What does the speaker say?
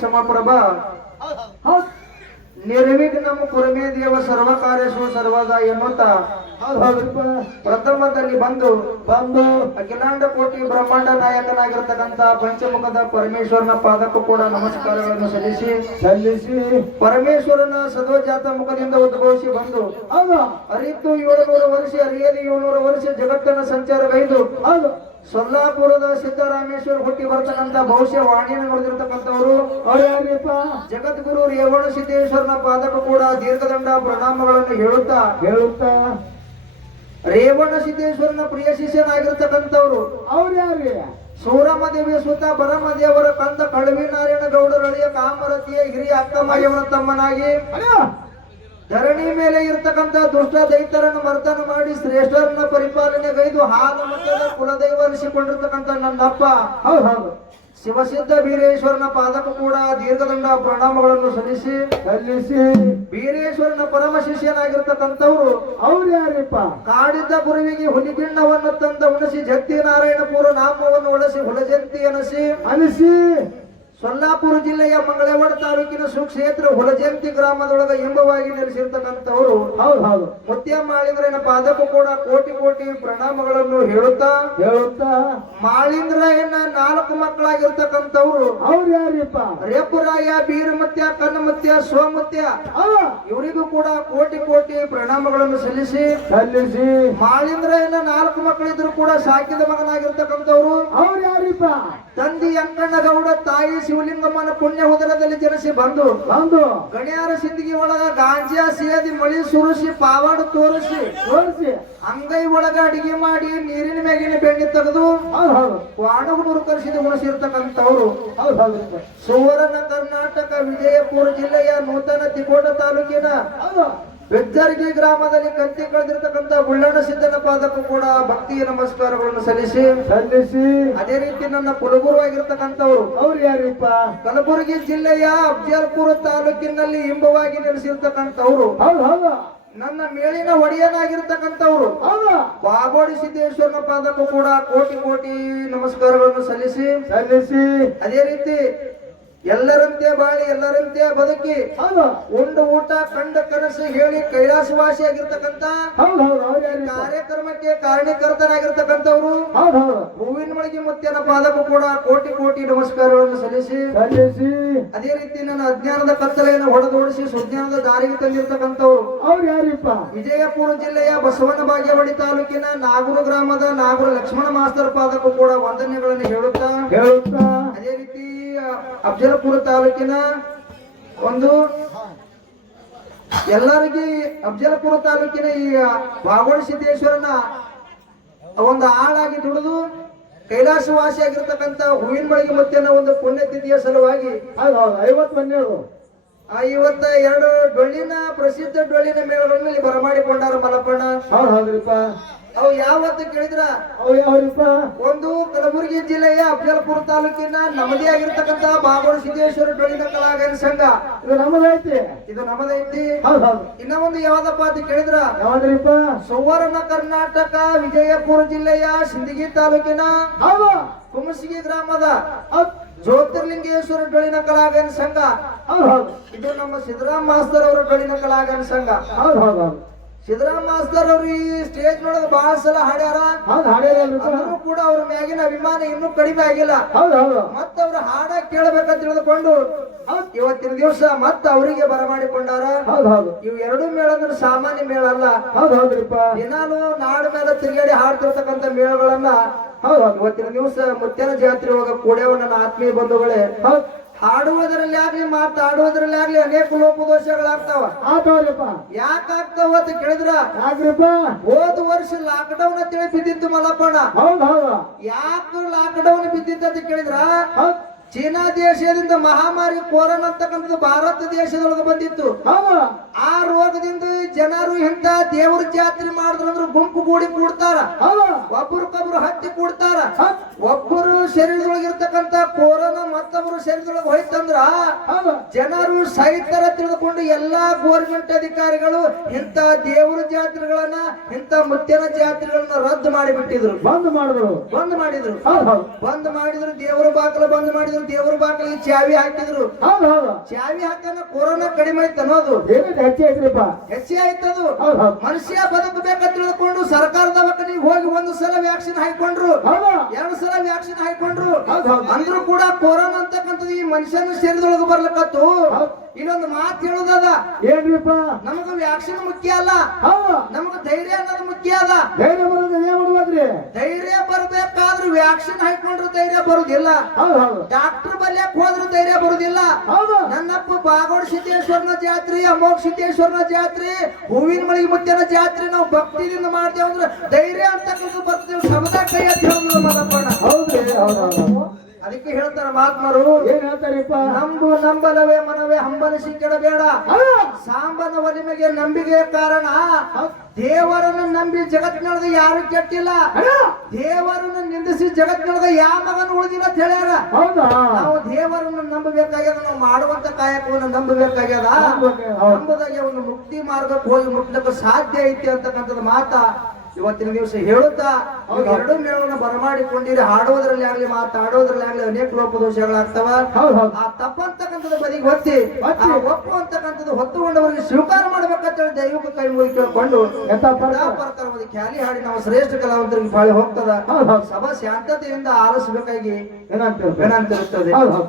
ಸಮಪ್ರಭ ಹೌದ್. ನಿರ್ವಿಘ್ನಂ ಕುರುಮೇ ದೇವ ಸರ್ವ ಕಾರ್ಯಸು ಸರ್ವದ ಎನ್ನುತ್ತಾ. ಪ್ರಥಮದಲ್ಲಿ ಬಂದು ಬಂದು ಅಖಿಲಾಂಡ ಕೋಟಿ ಬ್ರಹ್ಮಾಂಡ ನಾಯಕನಾಗಿರ್ತಕ್ಕಂಥ ಪಂಚಮುಖದ ಪರಮೇಶ್ವರನ ಪಾದಕ್ಕೂ ಕೂಡ ನಮಸ್ಕಾರಗಳನ್ನು ಸಲ್ಲಿಸಿ ಸಲ್ಲಿಸಿ. ಪರಮೇಶ್ವರನ ಸದೋಜಾತ ಮುಖದಿಂದ ಉದ್ಭವಿಸಿ ಬಂದು ಹೌದು. ಅರಿತು ಏಳುನೂರು ವರ್ಷ ಅರಿಯದು ಏಳ್ನೂರು ವರ್ಷ ಜಗತ್ತನ್ನ ಸಂಚಾರಗೈದು ಹೌದು. ಸೊಲ್ಲಾಪುರದ ಸಿದ್ದರಾಮೇಶ್ವರ ಹುಟ್ಟಿ ಬರ್ತಕ್ಕಂತ ಭವಿಷ್ಯ ವಾಣಿಯನ್ನು ನೋಡಿದಿರ್ತಕ್ಕಂಥವರು ಜಗದ್ಗುರು ರೇವಣ ಸಿದ್ದೇಶ್ವರನ ಪಾದಕ ಕೂಡ ದೀರ್ಘದಂಡ ಪ್ರಣಾಮಗಳನ್ನು ಹೇಳುತ್ತಾ ಹೇಳುತ್ತಾ ರೇವಣ ಸಿದ್ದೇಶ್ವರನ ಪ್ರಿಯ ಶಿಷ್ಯನಾಗಿರ್ತಕ್ಕಂಥವ್ರು. ಅವ್ರು ಯಾರು? ಸೂರಮ್ಮ ದೇವಿಯ ಸುತ್ತ ಬರಮ್ಮ ದೇವರ ಕಂದ ಕಳವಿ ನಾರಾಯಣ ಗೌಡರಳಿಯ ಕಾಮರತಿಯ ಹಿರಿಯ ಅಕ್ಕಮ್ಮಯ್ಯವನ ತಮ್ಮನಾಗಿ ಧರಣಿ ಮೇಲೆ ಇರತಕ್ಕಂತ ದುಷ್ಟ ದೈತರನ್ನು ಮರ್ತನ ಮಾಡಿ ಶ್ರೇಷ್ಠರನ್ನ ಪರಿಪಾಲನೆಗೈದು ಹಾಲು ಮತದ ಕುಲದೈವ ಅನಿಸಿಕೊಂಡಿರ್ತಕ್ಕಂಥ ನನ್ನಪ್ಪ. ಹೌದು ಹೌದು. ಶಿವಸಿದ್ಧ ಬೀರೇಶ್ವರನ ಪಾದಕ್ಕೂ ಕೂಡ ದೀರ್ಘದಂಡ ಪ್ರಣಾಮಗಳನ್ನು ಸಲ್ಲಿಸಿ ಸಲ್ಲಿಸಿ. ಬೀರೇಶ್ವರನ ಪರಮ ಶಿಷ್ಯನಾಗಿರ್ತಕ್ಕಂಥವ್ರು ಅವ್ರು ಯಾರಿಪ್ಪ? ಕಾಡಿದ್ದ ಗುರುವಿಗೆ ಹುಲಿಗಿಣ್ಣವನ್ನು ತಂದ ಉಣಿಸಿ ಜತ್ತಿ ನಾರಾಯಣಪುರ ನಾಮವನ್ನು ಉಳಿಸಿ ಹುಲಜಂತಿ ಅನಸಿ. ಅನಿಸಿ. ಸೊಲ್ಲಾಪುರ ಜಿಲ್ಲೆಯ ಮಂಗಳವಾಡ ತಾಲೂಕಿನ ಸುಕ್ಷೇತ್ರ ಹೊಲಜಯಂತಿ ಗ್ರಾಮದೊಳಗ ಎಂಬವಾಗಿ ನೆಲೆಸಿರ್ತಕ್ಕಂಥವ್ರು ಹೌದು ಹೌದು. ಮುತ್ಯ ಮಾಳಿಂದ್ರನ ಪಾದಕ್ಕೂ ಕೂಡ ಕೋಟಿ ಕೋಟಿ ಪ್ರಣಾಮಗಳನ್ನು ಹೇಳುತ್ತಾ ಹೇಳುತ್ತಾ? ಮಾಳಿಂದ್ರನ ನಾಲ್ಕು ಮಕ್ಕಳಾಗಿರ್ತಕ್ಕಂಥವ್ರು. ಅವ್ರು ಯಾರಿಪ್ಪ? ರೇಪುರಾಯ ಬೀರಮತ್ಯ ಕನ್ನಮತ್ಯ ಸೋಮತ್ಯ. ಇವರಿಗೂ ಕೂಡ ಕೋಟಿ ಕೋಟಿ ಪ್ರಣಾಮಗಳನ್ನು ಸಲ್ಲಿಸಿ ಸಲ್ಲಿಸಿ. ಮಾಳಿಂದ್ರನ ನಾಲ್ಕು ಮಕ್ಕಳಿದ್ರು ಕೂಡ ಸಾಕಿದ ಮಗನಾಗಿರ್ತಕ್ಕಂಥವ್ರು. ಅವ್ರು ಯಾರಿಪ್ಪ? ತಂದಿ ಅಂಕಣ್ಣಗೌಡ ತಾಯಿ ಶಿವಲಿಂಗಮ್ಮನ ಪುಣ್ಯ ಉದರದಲ್ಲಿ ಜನಿಸಿ ಬಂದು ಬಂದು ಗಣ್ಯಾರ ಸಿಂದಗಿ ಒಳಗ ಗಾಂಜಾ ಸೇದಿ ಮಳಿ ಸುರಿಸಿ ಪಾವಾಡು ತೋರಿಸಿ ತೋರಿಸಿ. ಅಂಗೈ ಒಳಗ ಅಡಿಗೆ ಮಾಡಿ ನೀರಿನ ಮ್ಯಾಗಿನ ಬೆಣ್ಣೆ ತೆಗೆದು ವಾಣಗುಣರು ಕರೆಸಿದ ಉಣಿಸಿರ್ತಕ್ಕಂಥವ್ರು ಹೌದು ಹೌದು. ಸುವರ್ಣ ಕರ್ನಾಟಕ ವಿಜಯಪುರ ಜಿಲ್ಲೆಯ ನೂತನ ತಿಕೋಟ ತಾಲೂಕಿನ ಬೆಜ್ಜರ್ಗಿ ಗ್ರಾಮದಲ್ಲಿ ಕಂತಿ ಕಳೆದಿರ್ತಕ್ಕಂಥ ಬುಳ್ಳಣ್ಣ ಸಿದ್ದನ ಪಾದಕ್ಕೂ ಕೂಡ ಭಕ್ತಿಯ ನಮಸ್ಕಾರಗಳನ್ನು ಸಲ್ಲಿಸಿ. ಸಲ್ಲಿಸಿ. ಅದೇ ರೀತಿ ನನ್ನ ಕುಲಗುರು ಆಗಿರ್ತಕ್ಕಂಥವ್ರು. ಅವ್ರು ಯಾರಿಪ್ಪ? ಕಲಬುರಗಿ ಜಿಲ್ಲೆಯ ಅಫ್ಜಲ್ಪುರ ತಾಲೂಕಿನಲ್ಲಿ ಇಂಬವಾಗಿ ನೆಲೆಸಿರ್ತಕ್ಕಂಥವ್ರು. ಹೌದು ಹೌದು. ನನ್ನ ಮೇಲಿನ ಒಡೆಯನಾಗಿರ್ತಕ್ಕಂಥವ್ರು. ಬಾಗೋಡಿ ಸಿದ್ದೇಶ್ವರನ ಪಾದಕ್ಕೂ ಕೂಡ ಕೋಟಿ ಕೋಟಿ ನಮಸ್ಕಾರಗಳನ್ನು ಸಲ್ಲಿಸಿ. ಸಲ್ಲಿಸಿ. ಅದೇ ರೀತಿ ಎಲ್ಲರಂತೆ ಬಾಳಿ ಎಲ್ಲರಂತೆ ಬದುಕಿ. ಉಂಡು ಊಟ ಕಂಡ ಕನಸು ಹೇಳಿ ಕೈಲಾಸವಾಸಿ ಆಗಿರತಕ್ಕಂತ ಹೌದು ಹೌದು. ಕಾರ್ಯಕ್ರಮಕ್ಕೆ ಕಾರಣೀಕರ್ತನಾಗಿರ್ತಕ್ಕಂಥವ್ರು ಹೂವಿನ ಮಳಿಗೆ ಮುತ್ತಿನ ಪಾದಕ್ಕೂ ಕೂಡ ಕೋಟಿ ಕೋಟಿ ನಮಸ್ಕಾರಗಳನ್ನು ಸಲ್ಲಿಸಿ ಸಲ್ಲಿಸಿ. ಅದೇ ರೀತಿ ನನ್ನ ಅಜ್ಞಾನದ ಕತ್ತಲೆಯನ್ನು ಹೊಡೆದೋಡಿಸಿ ಸುಜ್ಞಾನದ ದಾರಿಗೆ ತಂದಿರ್ತಕ್ಕಂಥವ್ರು. ಅವ್ರು ಯಾರಿಪ್ಪ? ವಿಜಯಪುರ ಜಿಲ್ಲೆಯ ಬಸವನ ಬಾಗೇವಾಡಿ ತಾಲೂಕಿನ ನಾಗೂರು ಗ್ರಾಮದ ನಾಗೂರು ಲಕ್ಷ್ಮಣ ಮಾಸ್ತರ ಪಾದಕ್ಕೂ ಕೂಡ ವಂದನೆಗಳನ್ನು ಹೇಳುತ್ತಾ ಹೇಳುತ್ತಾ. ಅದೇ ರೀತಿ ಅಫಜಲಪುರ ತಾಲೂಕಿನ ಒಂದು ಎಲ್ಲರಿಗೆ ಅಫಜಲಪುರ ತಾಲೂಕಿನ ಈ ಭಾಗವಣ ಸಿದ್ದೇಶ್ವರನ ಒಂದು ಆಳಾಗಿ ದುಡಿದು ಕೈಲಾಸವಾಸಿಯಾಗಿರ್ತಕ್ಕಂಥ ಹೂವಿನ ಮಳಿಗೆ ಮುತ್ತಿನ ಒಂದು ಪುಣ್ಯತಿಥಿಯ ಸಲುವಾಗಿ ಐವತ್ತು ಆ ಇವತ್ತ ಎರಡು ಡೊಳ್ಳಿನ ಪ್ರಸಿದ್ಧ ಡೊಳ್ಳಿನ ಮೇಳಗಳನ್ನು ಇಲ್ಲಿ ಬರಮಾಡಿಕೊಂಡಾರ ಮಲಪಣ್ಣ ಹೌದು ಹೌದ್ರಿಪ್ಪ. ಅವು ಯಾವತ್ತು ಕೇಳಿದ್ರ? ಯಾವ್ರಿಪ್ಪ? ಒಂದು ಕಲಬುರಗಿ ಜಿಲ್ಲೆಯ ಅಫಲ್ಪುರ ತಾಲೂಕಿನ ನಮ್ಮದೇ ಆಗಿರ್ತಕ್ಕಂತ ಬಾಗೋಳ ಸಿದ್ದೇಶ್ವರ ಬೆಳಿದ ಕಲಾಗಾರ ಸಂಘ. ಇದು ನಮ್ಮದೈತಿ ಇದು ನಮ್ಮದೈತಿ ಇನ್ನ ಒಂದು ಯಾವ್ದಪ್ಪ ಅಂತ ಕೇಳಿದ್ರ? ಯಾವ್ದ್ರಿಪ್ಪ? ಸುವರ್ಣ ಕರ್ನಾಟಕ ವಿಜಯಪುರ ಜಿಲ್ಲೆಯ ಸಿಂದಗಿ ತಾಲೂಕಿನ ಕುಮಸಿಗಿ ಗ್ರಾಮದ ಜ್ಯೋತಿರ್ಲಿಂಗೇಶ್ವರ ಬೆಳಿನ ಕಲಾಗಾರ ಸಂಘ. ಇದು ನಮ್ಮ ಸಿದ್ದರಾಮ್ ಮಾಸ್ತರ್ ಅವರ ಬೆಳಿನ ಕಲಾಗಾರ ಸಂಘ. ಹೌದು ಹೌದು ಹೌದು. ಸಿದ್ದರಾಮ್ ಮಾಸ್ತರ್ ಅವರು ಈ ಸ್ಟೇಜ್ ನೋಡೋದು ಬಹಳ ಸಲ ಹಾಡ್ಯಾರ. ಹೌದು ಆದ್ರೂ ಕೂಡ. ಅವ್ರ ಮ್ಯಾಗಿನ ಅಭಿಮಾನ ಇನ್ನೂ ಕಡಿಮೆ ಆಗಿಲ್ಲ. ಹೌದು ಹೌದು. ಮತ್ತ ಅವ್ರ ಹಾಡ ಕೇಳಬೇಕಂತ ತಿಳಿದುಕೊಂಡು ಇವತ್ತಿನ ದಿವಸ ಮತ್ತ ಅವರಿಗೆ ಬರಮಾಡಿಕೊಂಡಾರ. ಹೌದು ಹೌದು. ಇವು ಎರಡು ಮೇಳ ಅಂದ್ರೆ ಸಾಮಾನ್ಯ ಮೇಳ ಅಲ್ಲ. ಹೌದು ಹೌದ್ರಿಪ್ಪ ದಿನಾಲು ನಾಡ ಮೇಲೆ ತಿರುಗಾಡಿ ಹಾಡ್ತಿರ್ತಕ್ಕಂಥ ಮೇಳಗಳನ್ನ ಹೌದು ಇವತ್ತಿನ ದಿವಸ ಮುತ್ಯನ ಜಾತ್ರೆ ಒಳಗ ಕೂಡ ನನ್ನ ಆತ್ಮೀಯ ಬಂಧುಗಳೇ. ಹೌದು. ಹಾಡುವುದರಲ್ಲಿ ಆಗ್ಲಿ ಮಾತಾಡುವುದರಲ್ಲಿ ಆಗ್ಲಿ ಅನೇಕ ಲೋಪದೋಷಗಳಾಗ್ತಾವ. ಆತವ್ರಿಪ್ಪ ಯಾಕಾಗ್ತಾವ ಅಂತ ಕೇಳಿದ್ರ? ಆಗ್ರಪ್ಪ ಹೋದ ವರ್ಷ ಲಾಕ್ಡೌನ್ ಅಂತೇಳಿ ಬಿದ್ದಿತ್ತು ಮಲ್ಲಪ್ಪಣ್ಣ ಹೌದು ಯಾಕ ಯಾಕೆ ಲಾಕ್ಡೌನ್ ಬಿದ್ದಿತ್ತು ಅಂತ ಕೇಳಿದ್ರ? ಚೀನಾ ದೇಶದಿಂದ ಮಹಾಮಾರಿ ಕೊರೋನಾ ಅಂತಕ್ಕಂಥದ್ದು ಭಾರತ ದೇಶದೊಳಗೆ ಬಂದಿತ್ತು. ಆ ರೋಗದಿಂದ ಜನರು ಇಂತ ದೇವರ ಜಾತ್ರೆ ಮಾಡಿದ್ರು ಗುಂಪು ಕೂಡಿ ಕೂಡ್ತಾರ. ಒಬ್ಬರು ಒಬ್ಬರಿಗೊಬ್ರು ಹತ್ತಿ ಕೂಡ್ತಾರ. ಹೌದು. ಒಬ್ಬರು ಶರೀರದೊಳಗಿರ್ತಕ್ಕಂಥ ಕೊರೋನಾ ಮತ್ತೊಬ್ಬರು ಶರೀರದೊಳಗೆ ಹೋಯ್ತಂದ್ರ ಜನರು ಸಾಹಿತ್ಯರ ತಿಳಿದುಕೊಂಡು ಎಲ್ಲಾ ಗೋರ್ಮೆಂಟ್ ಅಧಿಕಾರಿಗಳು ಇಂತ ದೇವರ ಜಾತ್ರೆಗಳನ್ನ ಇಂತ ಮುತ್ತಿನ ಜಾತ್ರೆಗಳನ್ನ ರದ್ದು ಮಾಡಿಬಿಟ್ಟಿದ್ರು. ಬಂದ್ ಮಾಡಿದ್ರು. ಬಂದ್ ಮಾಡಿದ್ರು. ಬಂದ್ ಮಾಡಿದ್ರು ದೇವರ ಬಾಕಲ ಬಂದ್ ಮಾಡಿದ್ರು ದೇವರ ಬಾಕಲಿಗೆ ಚಾವಿ ಹಾಕಿದ್ರು. ಚಾವಿ ಹಾಕನ ಕೊರೋನಾ ಕಡಿಮೆ ಆಯ್ತು ಅನ್ನೋದು. ಹೆಚ್ಚಿ ಆಯ್ತದು. ಮನುಷ್ಯ ಬದುಕಬೇಕಂತ ತಿಳ್ಕೊಂಡು ಸರ್ಕಾರದ ಹೋಗಿ ಒಂದು ಸಲ ವ್ಯಾಕ್ಸಿನ್ ಹಾಕೊಂಡ್ರು. ಎರಡು ಸಲ ವ್ಯಾಕ್ಸಿನ್ ಹಾಕೊಂಡ್ರು ಹೌದು, ಹೌದು. ಅಂದ್ರೂ ಕೂಡ ಕೊರೋನಾ ಅಂತಕ್ಕಂಥದ್ದು ಈ ಮನುಷ್ಯನ ಶರೀರದೊಳಗೆ ಬರ್ಲಕತ್ತು ಇನ್ನೊಂದು ಮಾತು ಹೇಳೋದದ ಏನ್ರಿಪ್ಪ? ನಮಗ ವ್ಯಾಕ್ಸಿನ್ ಮುಖ್ಯ ಅಲ್ಲ. ನಮಗ ಧೈರ್ಯ ಅನ್ನೋದು ಮುಖ್ಯ ಅದ. ಧೈರ್ಯ ಬರೋದು ಏನ್ ಧೈರ್ಯ ಬರ್ಬೇಕಾದ್ರೂ ವ್ಯಾಕ್ಸಿನ್ ಹಾಕೊಂಡ್ರು ಧೈರ್ಯ ಬರುದಿಲ್ಲ. ಹೌದು ಹೌದು. ಡಾಕ್ಟರ್ ಬಲ್ಯಕ್ ಹೋದ್ರು ಧೈರ್ಯ ಬರುದಿಲ್ಲ. ಹೌದು. ನನ್ನಪ್ಪ ಬಾಗೋಡ್ ಸಿದ್ದೇಶ್ವರನ ಜಾತ್ರೆ ಅಮೋಘ ಸಿದ್ದೇಶ್ವರನ ಜಾತ್ರೆ ಹೂವಿನ ಮಳಿಗೆ ಮುತ್ತನ ಜಾತ್ರೆ ನಾವು ಭಕ್ತಿಯಿಂದ ಮಾಡ್ತೇವೆ ಅಂದ್ರೆ ಧೈರ್ಯ ಅಂತಕ್ಕಂಥ ಬರ್ತೇವೆ ಸಮುದಾಯ ಕೈ ಅಂತ ಹೇಳಿದ್ರು ಮಲ್ಲಪ್ಪಣ್ಣ ಹೌದ್ರಿ. ಹೌದು ಹೌದು ಅದಕ್ಕೆ ಹೇಳ್ತಾರ ಮಹಾತ್ಮರು ಏನ್ ಹೇಳ್ತಾರಪ್ಪ? ನಮ್ದು ನಂಬಲವೇ ಮನವೇ ಹಂಬಲಿಸಿ ಕೆಡಬೇಡ. ಸಾಂಬನ ಒಲಿಮೆಗೆ ನಂಬಿಕೆ ಕಾರಣ. ದೇವರನ್ನು ನಂಬಿ ಜಗತ್ತಿನೊಳಗೆ ಯಾರು ಕೆಟ್ಟಿಲ್ಲ. ದೇವರನ್ನು ನಿಂದಿಸಿ ಜಗತ್ತಿನೊಳಗೆ ಯಾವ ಮಗನ ಉಳಿದಿಲ್ಲ ಅಂತ ಹೇಳ್ಯಾರ. ನಾವು ದೇವರನ್ನು ನಂಬಬೇಕಾಗ್ಯದ ನಾವು ಮಾಡುವಂತ ಕಾಯಕವನ್ನು ನಂಬಬೇಕಾಗ್ಯದ. ನಂಬದಾಗೆ ಒಂದು ಮುಕ್ತಿ ಮಾರ್ಗಕ್ಕೆ ಹೋಗಿ ಮುಟ್ಲಕ್ಕೆ ಸಾಧ್ಯ ಐತಿ ಅಂತಕ್ಕಂಥದ್ದು ಮಾತ. ಇವತ್ತಿನ ದಿವಸ ಹೇಳುತ್ತಾ ಅವ್ರು ಎರಡು ಮೇಳವನ್ನು ಬರಮಾಡಿಕೊಂಡಿರಿ ಹಾಡೋದ್ರಲ್ಲಿ ಆಗ್ಲಿ ಮಾತಾಡೋದ್ರಲ್ಲಿ ಆಗ್ಲಿ ಅನೇಕ ಲೋಪದೋಷಗಳಾಗ್ತಾವ ಆ ತಪ್ಪಂತಕ್ಕಂಥದ್ದು ಬದಿಗೆ ಹೊತ್ತಿ ಒಪ್ಪು ಅಂತಕ್ಕಂಥದ್ದು ಹೊತ್ತುಕೊಂಡವರಿಗೆ ಸ್ವೀಕಾರ ಮಾಡ್ಬೇಕಂತ ಹೇಳಿ ದೈವಕ್ಕೆ ಕೈ ಮುಗಿ ಕೇಳ್ಕೊಂಡು ಖ್ಯಾಲಿ ಹಾಡಿ ನಾವು ಶ್ರೇಷ್ಠ ಕಲಾವಂತರಿಗೆ ಬಾಳಿ ಹೋಗ್ತದ. ಸಭಾ ಶಾಂತತೆಯಿಂದ ಆಲಿಸಬೇಕಾಗಿ ಏನಂತ ವಿನಂತಿರುತ್ತದೆ ಹೌದು ಹೌದು.